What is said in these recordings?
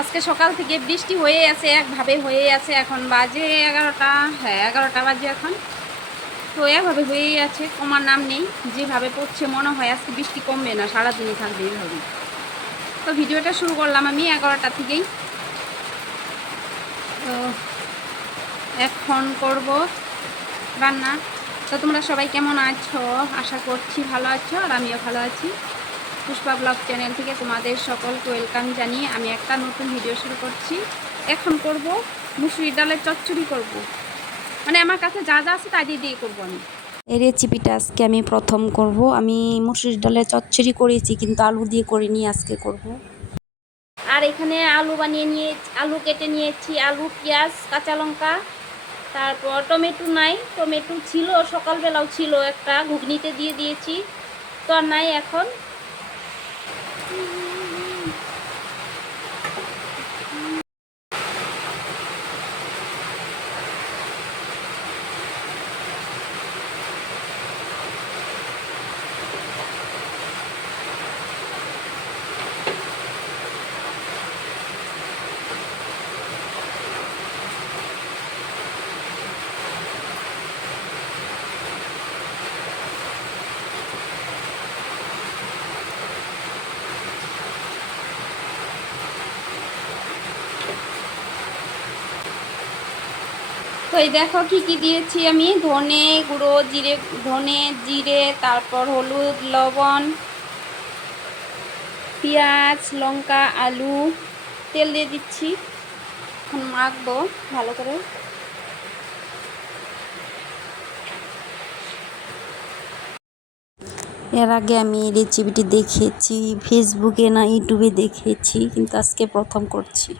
আজকে সকাল থেকে বৃষ্টি হয়ে আছে, একভাবে হয়ে আছে। এখন বাজে এগারোটা হ্যাঁ এগারোটা বাজে এখন। তো একভাবে হয়েই আছে, কমার নাম নেই। যেভাবে পড়ছে মনে হয় আজকে বৃষ্টি কমবে না, সারাদিনই থাকবে এইভাবে। তো ভিডিওটা শুরু করলাম আমি এগারোটা থেকেই। তো এখন করব রান্না। তো তোমরা সবাই কেমন আছো? আশা করছি ভালো আছো আর আমিও ভালো আছি। পুষ্পা ব্লগ চ্যানেল থেকে তোমাদের সকলকে ওয়েলকাম জানিয়ে আমি একটা নতুন ভিডিও শুরু করছি। এখন করব মুসুরির ডালের চচ্চড়ি করব। মানে আমার কাছে যা যা আছে তাই দিয়ে দিয়ে করব আমি। এই রেসিপিটা আজকে আমি প্রথম করব। আমি মুসুরির ডালের চচ্চড়ি করেছি কিন্তু আলু দিয়ে করিনি আজকে করব। আর এখানে আলু বানিয়ে নিয়ে আলু কেটে নিয়েছি আলু পেঁয়াজ কাঁচা লঙ্কা তারপর টমেটো নাই টমেটো ছিল সকালবেলাও ছিল একটা ঘুগনিতে দিয়ে দিয়েছি। তো আর নাই এখন। Bye. তো এই দেখো কি কি দিয়েছি আমি? ধনে গুঁড়ো, জিরে, ধনে, জিরে, তারপর হলুদ, লবণ, পেঁয়াজ, লঙ্কা, আলু, তেল দিয়ে দিচ্ছি। এখন মাখবো ভালো করে। এর আগে আমি রেসিপিটি দেখেছি ফেসবুকে না ইউটিউবে দেখেছি কিন্তু আজকে প্রথম করছি।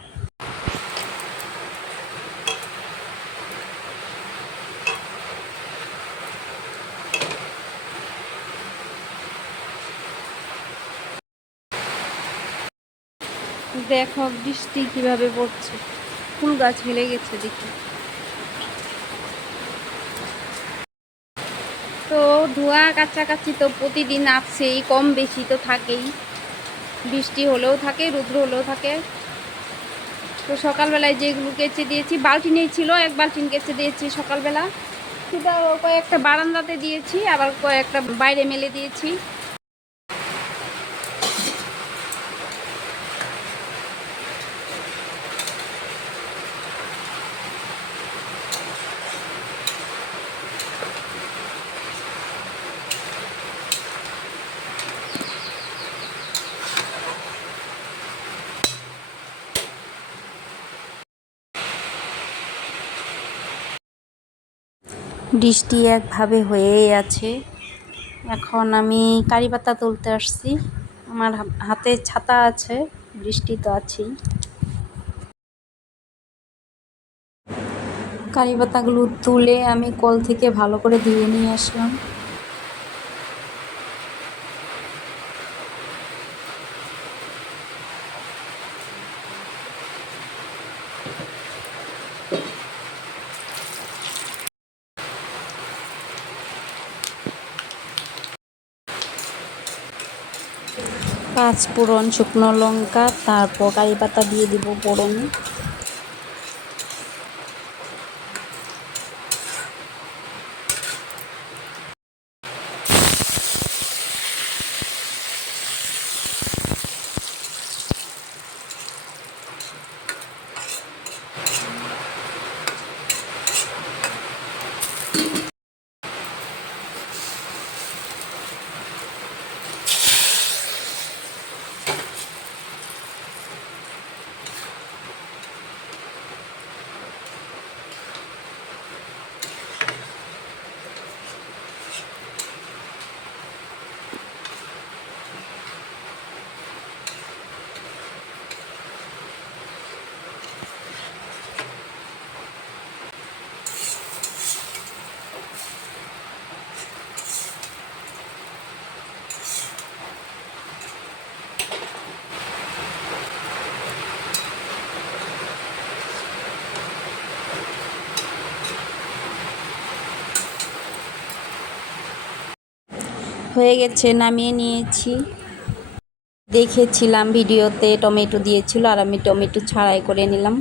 দেখো বৃষ্টি কীভাবে পড়ছে। ফুল গাছ হেলে গেছে দেখি। তো ধোয়া কাছাকাছি তো প্রতিদিন আসছেই কম বেশি তো থাকেই। বৃষ্টি হলেও থাকে, রুদ্র হলেও থাকে। তো সকালবেলায় যেগুলো কেচে দিয়েছি বালতিনেই ছিল, এক বালতিন কেচে দিয়েছি সকালবেলা। সেটা কয়েকটা বারান্দাতে দিয়েছি, আবার কয়েকটা বাইরে মেলে দিয়েছি। বৃষ্টি একভাবে হয়েই আছে। এখন আমি কারি পাতা তুলতে আসছি। আমার হাতে ছাতা আছে, বৃষ্টি তো আছেই। কারি পাতাগুলো তুলে আমি কল থেকে ভালো করে ধুয়ে নিয়ে আসলাম। পাঁচ ফোড়ন শুকনো লঙ্কা তারপর কারি পাতা দিয়ে দিব ফোড়ন। হয়ে গেছে নামিয়ে নিয়েছি। দেখেছিলাম ভিডিওতে টমেটো দিয়েছিল আর আমি টমেটো ছাড়াই করে নিলাম।